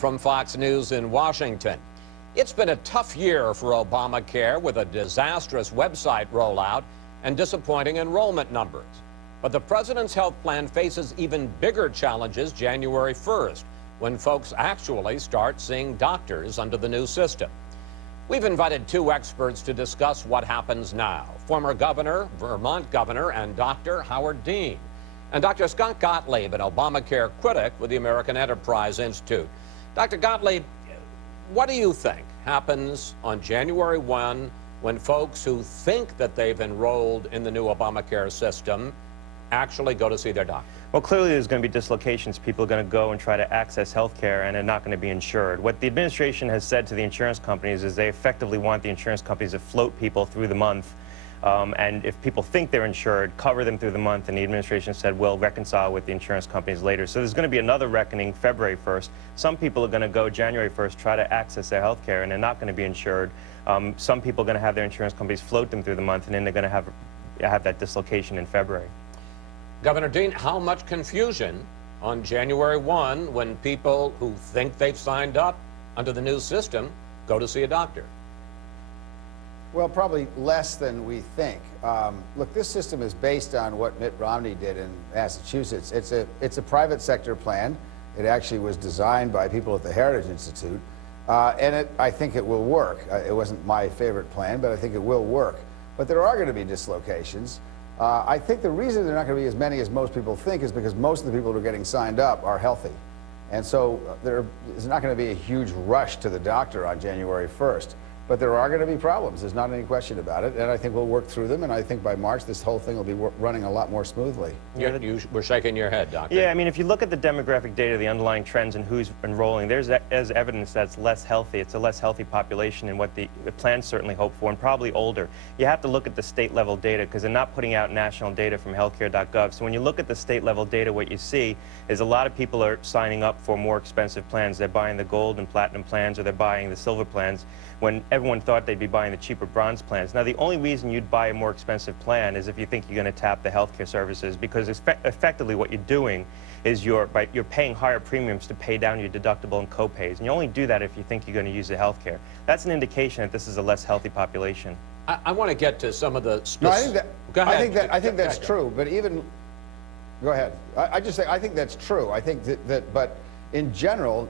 From Fox News in Washington. It's been a tough year for Obamacare with a disastrous website rollout and disappointing enrollment numbers. But the president's health plan faces even bigger challenges January 1st, when folks actually start seeing doctors under the new system. We've invited two experts to discuss what happens now. Former governor, Vermont governor, and Dr. Howard Dean. And Dr. Scott Gottlieb, an Obamacare critic with the American Enterprise Institute. Dr. Gottlieb, what do you think happens on January 1 when folks who think that they've enrolled in the new Obamacare system actually go to see their doctor? Well, clearly there's going to be dislocations. People are going to go and try to access health care, and they're not going to be insured. What the administration has said to the insurance companies is they effectively want the insurance companies to float people through the month. And if people think they're insured, cover them through the month, and the administration said we'll reconcile with the insurance companies later. So there's going to be another reckoning February 1st. Some people are going to go January 1st, try to access their health care, and they're not going to be insured. Some people are going to have their insurance companies float them through the month, and then they're going to have that dislocation in February. Governor Dean, how much confusion on January 1 when people who think they've signed up under the new system go to see a doctor? Well, probably less than we think. Look, this system is based on what Mitt Romney did in Massachusetts. It's a private sector plan. It actually was designed by people at the Heritage Institute, and I think it will work. It wasn't my favorite plan, but I think it will work. But there are going to be dislocations. I think the reason there are not going to be as many as most people think is because most of the people who are getting signed up are healthy. And so there's not going to be a huge rush to the doctor on January 1st. But there are going to be problems. There's not any question about it. And I think we'll work through them. And I think by March, this whole thing will be running a lot more smoothly. You were shaking your head, Doctor. Yeah, I mean, if you look at the demographic data, the underlying trends and who's enrolling, there's evidence that it's less healthy. It's a less healthy population than what the plans certainly hope for, and probably older. You have to look at the state-level data because they're not putting out national data from healthcare.gov. So when you look at the state-level data, what you see is a lot of people are signing up for more expensive plans. They're buying the gold and platinum plans, or they're buying the silver plans, when everyone thought they'd be buying the cheaper bronze plans. Now, the only reason you'd buy a more expensive plan is if you think you're going to tap the healthcare services, because effectively what you're doing is you're paying higher premiums to pay down your deductible and co-pays. And you only do that if you think you're going to use the healthcare. That's an indication that this is a less healthy population. I want to get to some of the No, I think that's true, but even... Go ahead. I just say I think that's true. I think but in general,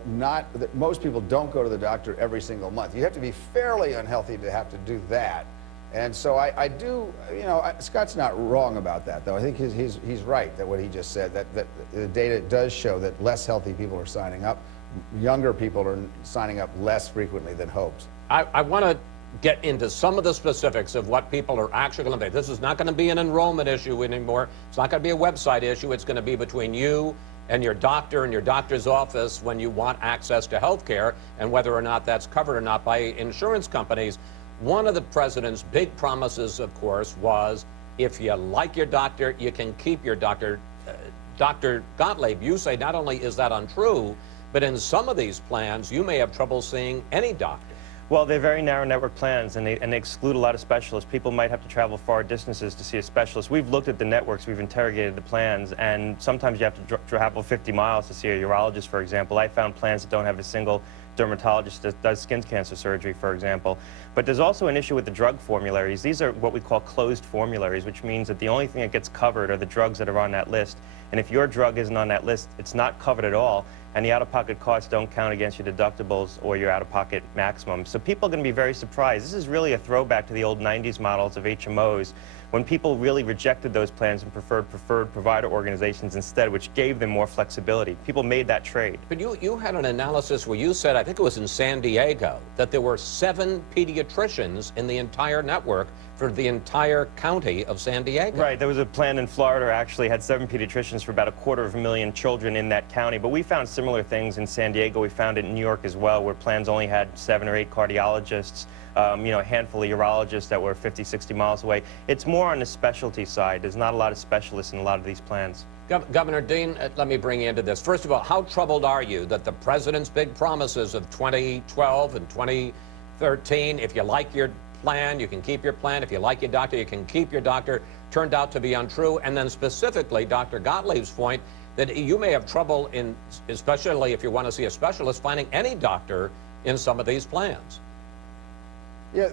most people don't go to the doctor every single month. You have to be fairly unhealthy to have to do that. And so I do, you know, Scott's not wrong about that, though. I think he's right that what he just said, that the data does show that less healthy people are signing up. Younger people are signing up less frequently than hoped. I want to get into some of the specifics of what people are actually going to do. This is not going to be an enrollment issue anymore. It's not going to be a website issue. It's going to be between you and your doctor and your doctor's office when you want access to health care, and whether or not that's covered or not by insurance companies. One of the president's big promises, of course, was if you like your doctor, you can keep your doctor. Dr. Gottlieb, you say not only is that untrue, but in some of these plans, you may have trouble seeing any doctor. Well, they're very narrow network plans, and they exclude a lot of specialists. People might have to travel far distances to see a specialist. We've looked at the networks, we've interrogated the plans, and sometimes you have to travel 50 miles to see a urologist, for example. I found plans that don't have a single dermatologist that does skin cancer surgery, for example. But there's also an issue with the drug formularies. These are what we call closed formularies, which means that the only thing that gets covered are the drugs that are on that list. And if your drug isn't on that list, it's not covered at all. And the out-of-pocket costs don't count against your deductibles or your out-of-pocket maximum. So people are going to be very surprised. This is really a throwback to the old 90s models of HMOs, when people really rejected those plans and preferred provider organizations instead, which gave them more flexibility. People made that trade. But you had an analysis where you said, I think it was in San Diego, that there were 7 pediatricians in the entire network for the entire county of San Diego. Right. There was a plan in Florida actually had 7 pediatricians for about 250,000 children in that county. But we found similar things in San Diego. We found it in New York as well, where plans only had 7 or 8 cardiologists, you know, a handful of urologists that were 50, 60 miles away. It's more on the specialty side. There's not a lot of specialists in a lot of these plans. Governor Dean, let me bring you into this. First of all, how troubled are you that the president's big promises of 2012 and 2013, if you like your plan, you can keep your plan. If you like your doctor, you can keep your doctor, turned out to be untrue? And then specifically, Dr. Gottlieb's point that you may have trouble in, especially if you want to see a specialist, finding any doctor in some of these plans. Yeah,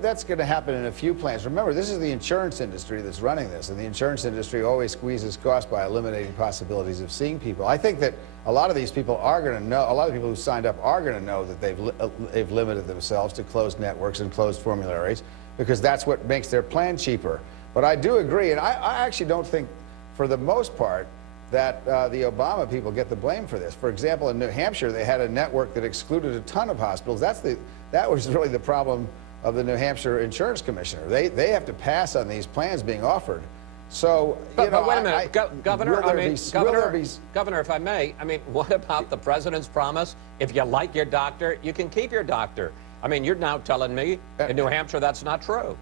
that's going to happen in a few plans. Remember, this is the insurance industry that's running this, and the insurance industry always squeezes costs by eliminating possibilities of seeing people. I think that a lot of these people are going to know, a lot of people who signed up are going to know that they've limited themselves to closed networks and closed formularies, because that's what makes their plan cheaper. But I do agree, and I actually don't think, for the most part, that the Obama people get the blame for this. For example, in New Hampshire, they had a network that excluded a ton of hospitals. That was really the problem of the New Hampshire Insurance Commissioner. They have to pass on these plans being offered. So, but wait a minute, Governor, Governor, if I may, what about the president's promise? If you like your doctor, you can keep your doctor. You're now telling me in New Hampshire that's not true.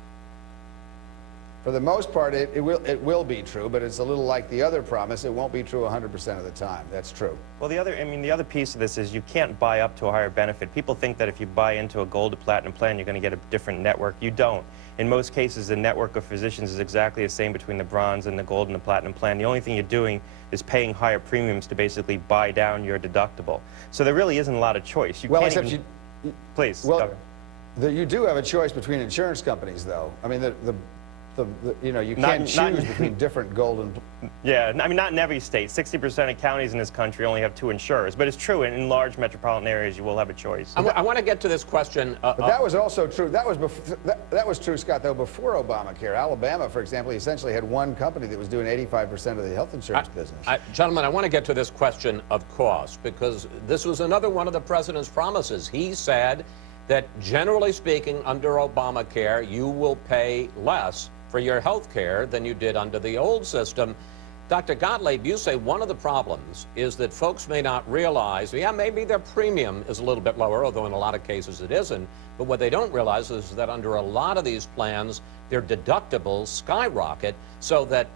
For the most part, it will be true, but it's a little like the other promise. It won't be true 100% of the time. That's true. Well, the other piece of this is you can't buy up to a higher benefit. People think that if you buy into a gold to platinum plan, you're going to get a different network. You don't. In most cases, the network of physicians is exactly the same between the bronze and the gold and the platinum plan. The only thing you're doing is paying higher premiums to basically buy down your deductible. So there really isn't a lot of choice. Well, except please. Well, you do have a choice between insurance companies, though. You can't choose between different gold and... Yeah, not in every state. 60% of counties in this country only have 2 insurers. But it's true, in large metropolitan areas, you will have a choice. I want to get to this question. But that was also true. That was true, Scott, though, before Obamacare. Alabama, for example, essentially had one company that was doing 85% of the health insurance business. Gentlemen, I want to get to this question of cost, because this was another one of the president's promises. He said that, generally speaking, under Obamacare, you will pay less for your health care than you did under the old system. Dr. Gottlieb, you say one of the problems is that folks may not realize, yeah, maybe their premium is a little bit lower, although in a lot of cases it isn't, but what they don't realize is that under a lot of these plans, their deductibles skyrocket, so that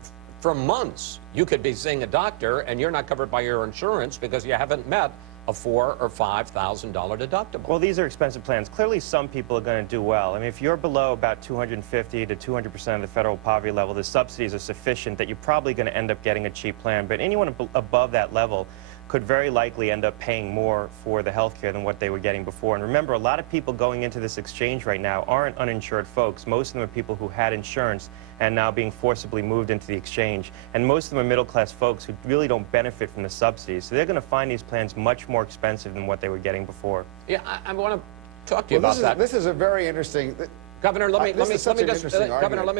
for months you could be seeing a doctor and you're not covered by your insurance because you haven't met a $4,000 or $5,000 deductible. Well, these are expensive plans. Clearly, some people are going to do well. If you're below about 250 to 200% of the federal poverty level, the subsidies are sufficient that you're probably going to end up getting a cheap plan. But anyone above that level could very likely end up paying more for the health care than what they were getting before. And remember, a lot of people going into this exchange right now aren't uninsured folks. Most of them are people who had insurance and now being forcibly moved into the exchange. And most of them are middle-class folks who really don't benefit from the subsidies. So they're going to find these plans much more expensive than what they were getting before. Yeah, I want to talk to you about that. This is a very interesting... Governor, let me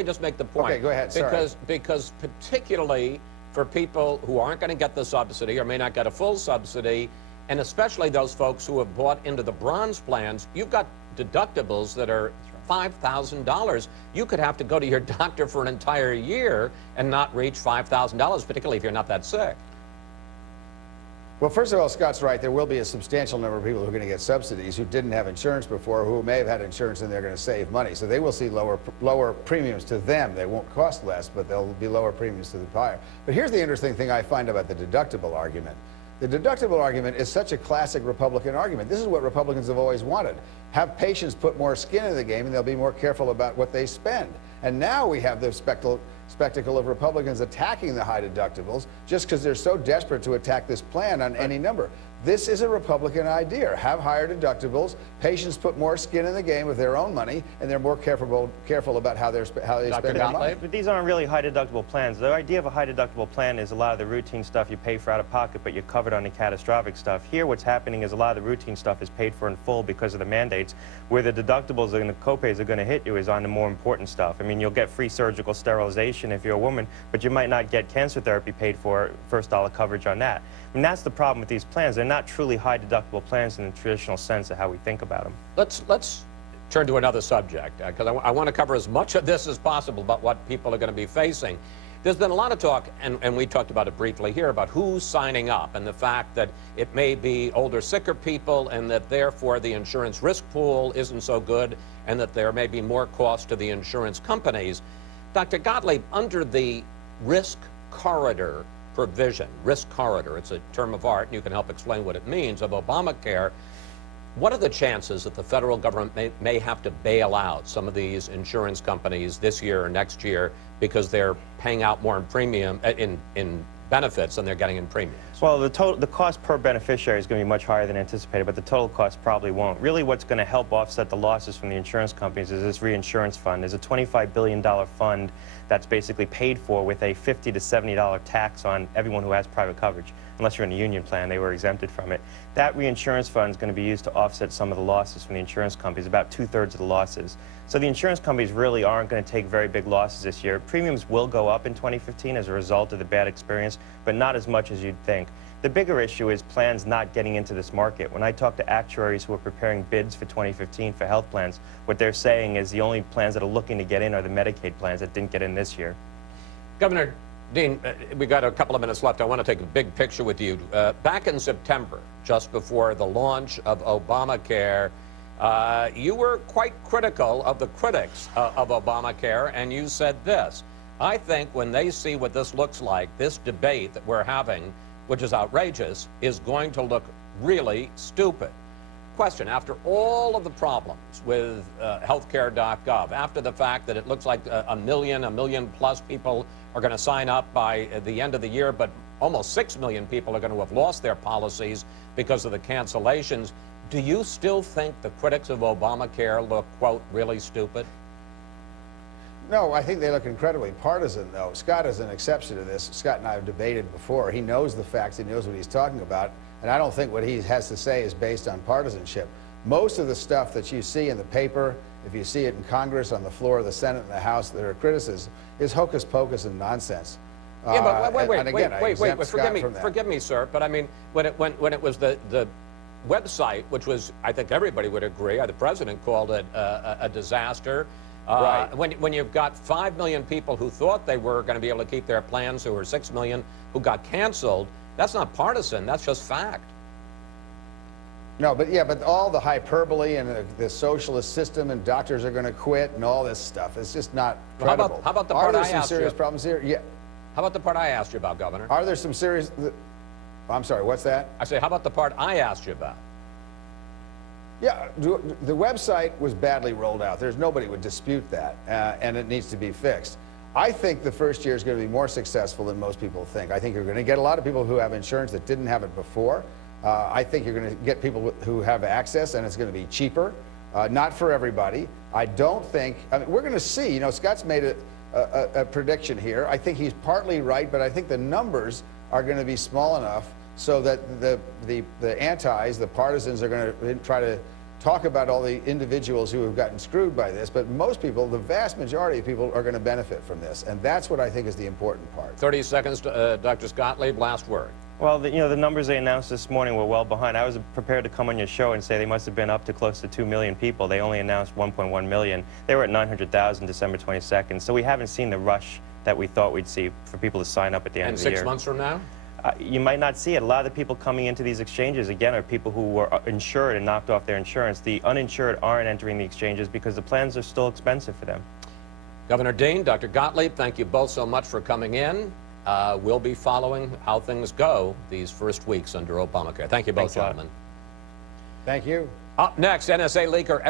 just make the point. Okay, go ahead. Sorry. Because particularly for people who aren't going to get the subsidy or may not get a full subsidy, and especially those folks who have bought into the bronze plans, you've got deductibles that are $5,000. You could have to go to your doctor for an entire year and not reach $5,000, particularly if you're not that sick. Well, first of all, Scott's right. There will be a substantial number of people who are going to get subsidies who didn't have insurance before, who may have had insurance and they're going to save money. So they will see lower premiums to them. They won't cost less, but they'll be lower premiums to the buyer. But here's the interesting thing I find about the deductible argument. The deductible argument is such a classic Republican argument. This is what Republicans have always wanted. Have patients put more skin in the game and they'll be more careful about what they spend. And now we have the spectacle of Republicans attacking the high deductibles just because they're so desperate to attack this plan on any number. This is a Republican idea. Have higher deductibles. Patients put more skin in the game with their own money, and they're more careful about how they spend their money. But these aren't really high deductible plans. The idea of a high deductible plan is a lot of the routine stuff you pay for out of pocket, but you're covered on the catastrophic stuff. Here, what's happening is a lot of the routine stuff is paid for in full because of the mandates, where the deductibles and the copays are going to hit you is on the more important stuff. You'll get free surgical sterilization if you're a woman, but you might not get cancer therapy paid for, first dollar coverage on that. That's the problem with these plans. They're not truly high deductible plans in the traditional sense of how we think about them. Let's turn to another subject, because I want to cover as much of this as possible about what people are going to be facing. There's been a lot of talk, and we talked about it briefly here, about who's signing up and the fact that it may be older, sicker people, and that therefore the insurance risk pool isn't so good, and that there may be more cost to the insurance companies. Dr. Gottlieb, under the risk corridor provision, risk corridor, it's a term of art, and you can help explain what it means, of Obamacare, what are the chances that the federal government may have to bail out some of these insurance companies this year or next year because they're paying out more in premium, in benefits than they're getting in premiums. Well, the cost per beneficiary is going to be much higher than anticipated, but the total cost probably won't. Really, what's going to help offset the losses from the insurance companies is this reinsurance fund. There's a $25 billion fund that's basically paid for with a $50 to $70 tax on everyone who has private coverage. Unless you're in a union plan, they were exempted from it. That reinsurance fund is going to be used to offset some of the losses from the insurance companies, about 2/3 of the losses. So the insurance companies really aren't going to take very big losses this year. Premiums will go up in 2015 as a result of the bad experience, but not as much as you'd think. The bigger issue is plans not getting into this market. When I talk to actuaries who are preparing bids for 2015 for health plans, what they're saying is the only plans that are looking to get in are the Medicaid plans that didn't get in this year. Governor Dean, we got a couple of minutes left. I want to take a big picture with you. Back in September, just before the launch of Obamacare, you were quite critical of the critics of Obamacare, and you said this: I think when they see what this looks like, this debate that we're having, which is outrageous, is going to look really stupid. Question: after all of the problems with healthcare.gov, after the fact that it looks like a million plus people are going to sign up by the end of the year, but almost 6 million people are going to have lost their policies because of the cancellations, do you still think the critics of Obamacare look, quote, really stupid? No, I think they look incredibly partisan, though. Scott is an exception to this. Scott and I have debated before. He knows the facts. He knows what he's talking about. And I don't think what he has to say is based on partisanship. Most of the stuff that you see in the paper, if you see it in Congress, on the floor of the Senate and the House, that are criticism, is hocus pocus and nonsense. Yeah, but wait, forgive me, sir, but I mean, when it was the website, which was, I think everybody would agree, the president called it a disaster. Right. When you've got 5 million people who thought they were going to be able to keep their plans, who were 6 million who got canceled, that's not partisan, that's just fact. No, but yeah, but all the hyperbole and the socialist system and doctors are going to quit and all this stuff, it's just not credible. How about the part I asked you? Are there some serious problems here? Yeah. How about the part I asked you about, Governor? Are there some serious... I'm sorry, what's that? I say, how about the part I asked you about? Yeah, the website was badly rolled out. There's nobody would dispute that, and it needs to be fixed. I think the first year is going to be more successful than most people think. I think you're going to get a lot of people who have insurance that didn't have it before. I think you're going to get people who have access, and it's going to be cheaper. Not for everybody. I don't think, I mean, we're going to see, you know, Scott's made a prediction here. I think he's partly right, but I think the numbers are going to be small enough so that the antis, the partisans, are going to try to talk about all the individuals who have gotten screwed by this, but most people, the vast majority of people, are going to benefit from this, and that's what I think is the important part. 30 seconds, Dr. Gottlieb, last word. Well, you know, the numbers they announced this morning were well behind. I was prepared to come on your show and say they must have been up to close to 2 million people. They only announced 1.1 million. They were at 900,000 December 22nd, so we haven't seen the rush that we thought we'd see for people to sign up at the end of the year. And 6 months from now? You might not see it. A lot of the people coming into these exchanges, again, are people who were insured and knocked off their insurance. The uninsured aren't entering the exchanges because the plans are still expensive for them. Governor Dean, Dr. Gottlieb, thank you both so much for coming in. We'll be following how things go these first weeks under Obamacare. Thank you both, gentlemen. Thank you. Up next, NSA leaker Edward